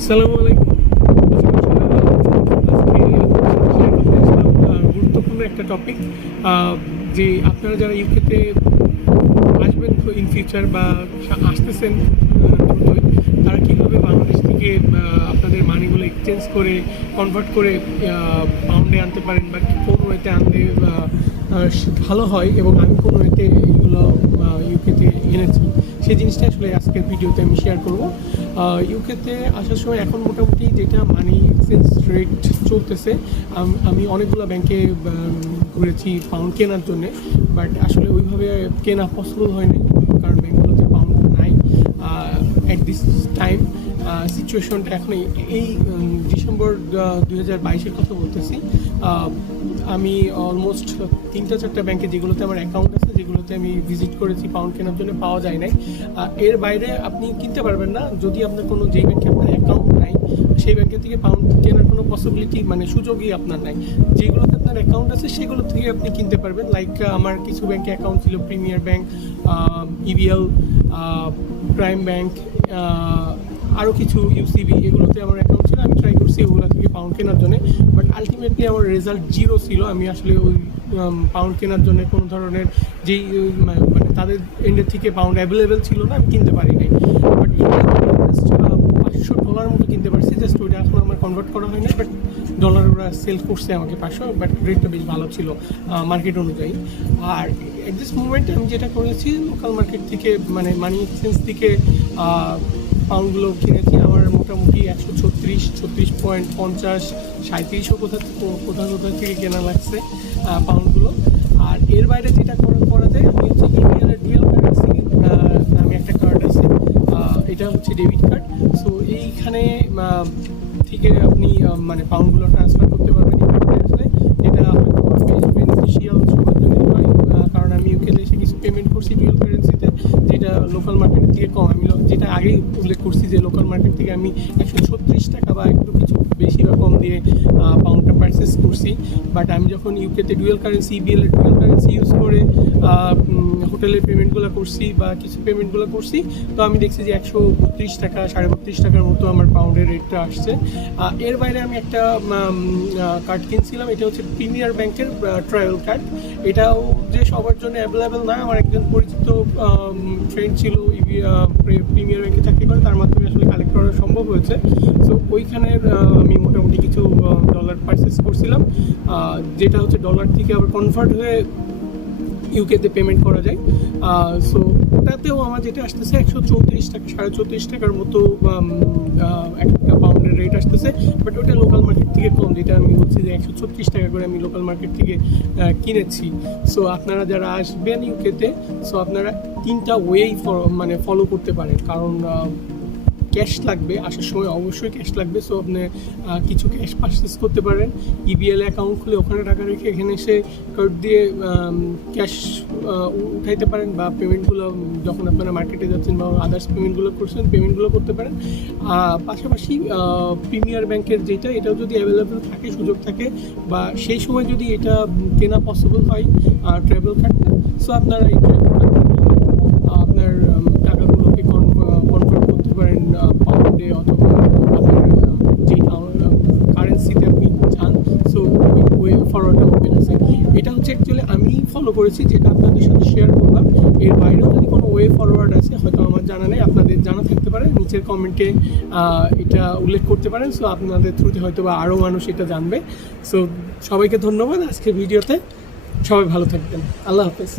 আসসালামু আলাইকুম। গুরুত্বপূর্ণ একটা টপিক, যে আপনারা যারা ইউকেতে আসবেন ইন ফিউচার বা আসতেছেন দ্রুতই, তারা কীভাবে বাংলাদেশ থেকে আপনাদের মানিগুলো এক্সচেঞ্জ করে কনভার্ট করে পাউন্ডে আনতে পারেন বা কোন ওয়েতে আনলে ভালো হয় এবং আমি কোন ওয়েতে এইগুলো ইউকেতে এনেছি সেই জিনিসটা আসলে আজকের ভিডিওতে আমি শেয়ার করব। ইউকেতে আসার সময় এখন মোটামুটি যেটা মানি এক্সচেঞ্জ রেট চলতেছে, আমি অনেকগুলো ব্যাংকে ঘুরেছি পাউন্ড কেনার জন্যে, বাট আসলে ওইভাবে কেনা পসিবল হয়নি কারণ ব্যাংকগুলোতে পাউন্ড নাই অ্যাট দিস টাইম। সিচুয়েশনটা এখন এই ডিসেম্বর 2022-এর কথা বলতেছি। আমি অলমোস্ট 3-4টা ব্যাংকে যেগুলোতে আমার অ্যাকাউন্ট আছে, যেগুলোতে আমি ভিজিট করেছি পাউন্ড কেনার জন্য, পাওয়া যায় নাই। এর বাইরে আপনি কিনতে পারবেন না যদি আপনার কোনো যেই ব্যাংকে আপনার অ্যাকাউন্ট নাই সেই ব্যাংকে থেকে পাউন্ড কেনার কোনো পসিবিলিটি মানে সুযোগই আপনার নাই। যেগুলোতে আপনার অ্যাকাউন্ট আছে সেগুলো থেকে আপনি কিনতে পারবেন। লাইক আমার কিছু ব্যাংকে অ্যাকাউন্ট ছিল, premier bank, EBL, prime bank, আরও কিছু ইউসিবি, এগুলোতে আমার অ্যাকাউন্ট ছিল। আমি ট্রাই করছি ওগুলো থেকে পাউন্ড কেনার জন্য, বাট আলটিমেটলি আমার রেজাল্ট 0 ছিল। আমি আসলে ওই পাউন্ড কেনার জন্য কোনো ধরনের যেই মানে তাদের এন্ডের থেকে পাউন্ড অ্যাভেলেবেল ছিল না, আমি কিনতে পারি নাই। বাট $500 মতো কিনতে পারছি, জাস্ট ওইটা এখন আমার কনভার্ট করা হয় না, বাট ডলার ওরা সেল করছে আমাকে 500, বাট রেটটা বেশ ভালো ছিল মার্কেট অনুযায়ী। আর অ্যাট দিস মুমেন্টে আমি যেটা করেছি, লোকাল মার্কেট থেকে মানে মানি এক্সচেঞ্জ থেকে পাউন্ডগুলো কিনেছি। আমার মোটামুটি 136.50, 37ও কোথা থেকে কেনা লাগছে পাউন্ডগুলো। আর এর বাইরে যেটা করা যায়, আমি হচ্ছে ইবিএল এর ডুয়াল কারেন্সি নামে একটা কার্ড আছে, এটা হচ্ছে ডেবিট কার্ড। সো এইখানে থেকে আপনি মানে পাউন্ডগুলো ট্রান্সফার করতে পারবেন ইউকেতে আসলে, যেটা হয়তো বেশ বেনিফিশিয়াল সবার জন্য হয়। কারণ আমি ইউকেতে এসে কিছু পেমেন্ট করছি ডুয়াল কারেন্সিতে, যেটা লোকাল মার্কেট থেকে কম। আমি যেটা আগেই উল্লেখ করছি যে লোকাল মার্কেট থেকে আমি 136 টাকা বা একটু কিছু বেশি বা কম দিয়ে পাউন্ডটা পারচেস করছি। বাট আমি যখন ইউকেতে ডুয়াল কারেন্সি, ইবিএল এর ডুয়াল কারেন্সি ইউজ করে হোটেলের পেমেন্টগুলো করছি বা কিছু পেমেন্টগুলো করছি, তো আমি দেখছি যে 132 টাকা, 32.5 টাকার মতো আমার পাউন্ডের রেটটা আসছে। এর বাইরে আমি একটা কার্ড কিনছিলাম, এটা হচ্ছে প্রিমিয়ার ব্যাংকের ট্রাভেল কার্ড। এটাও যে সবার জন্য অ্যাভেলেবেল না, আমার একজন পরিচিত ফ্রেন্ড ছিল প্রিমিয়ার ব্যাংকে চাকরি করে, তার মাধ্যমে আসলে কালেক্ট করা সম্ভব হয়েছে। সো ওইখানের আমি মোটামুটি কিছু ডলার পারচেস করছিলাম, যেটা হচ্ছে ডলার থেকে আবার কনভার্ট হয়ে ইউকেতে পেমেন্ট করা যায়। সো ওটাতেও আমার যেটা আসতেছে 134 টাকা, 34.5 টাকার মতো একটা পাউন্ডের রেট আসতেছে। বাট ওটা লোকাল মার্কেট থেকে কম, যেটা আমি বলছি যে 136 টাকা করে আমি লোকাল মার্কেট থেকে কিনেছি। সো আপনারা যারা আসবেন ইউকেতে, সো আপনারা 3টা ওয়েই মানে ফলো করতে পারেন। কারণ ক্যাশ লাগবে, আসার সময় অবশ্যই ক্যাশ লাগবে। সো আপনি কিছু ক্যাশ পারচেস করতে পারেন, ইবিএল অ্যাকাউন্ট খুলে ওখানে টাকা রেখে এখানে এসে কার্ড দিয়ে ক্যাশ উঠাইতে পারেন, বা পেমেন্টগুলো যখন আপনারা মার্কেটে যাচ্ছেন বা আদার্স পেমেন্টগুলো করছেন, পেমেন্টগুলো করতে পারেন। পাশাপাশি প্রিমিয়ার ব্যাংকের যেটা, এটাও যদি অ্যাভেলেবেল থাকে, সুযোগ থাকে, বা সেই সময় যদি এটা কেনা পসিবল হয় ট্রাভেল কার্ডটা, সো আপনারা এই ট্রাভেল কার্ডটা আপনার টাকাগুলোকে কনভার্ট করতে পারেন পাউন্ডে, অথবা আপনার যেই কারেন্সিতে আপনি চান। সো ওয়ে ফরওয়ার্ডটা ওপেন আছে। এটা হচ্ছে অ্যাকচুয়ালি আমি ফলো করেছি, যেটা আপনাদের সাথে শেয়ার করলাম। এর বাইরেও যদি কোনো ওয়ে ফরওয়ার্ড আছে, হয়তো আমার জানা নেই, আপনাদের জানা থাকতে পারে, নিচের কমেন্টে এটা উল্লেখ করতে পারেন। সো আপনাদের থ্রুতে হয়তো বা আরও মানুষ এটা জানবে। সো সবাইকে ধন্যবাদ আজকের ভিডিওতে। সবাই ভালো থাকবেন। আল্লাহ হাফেজ।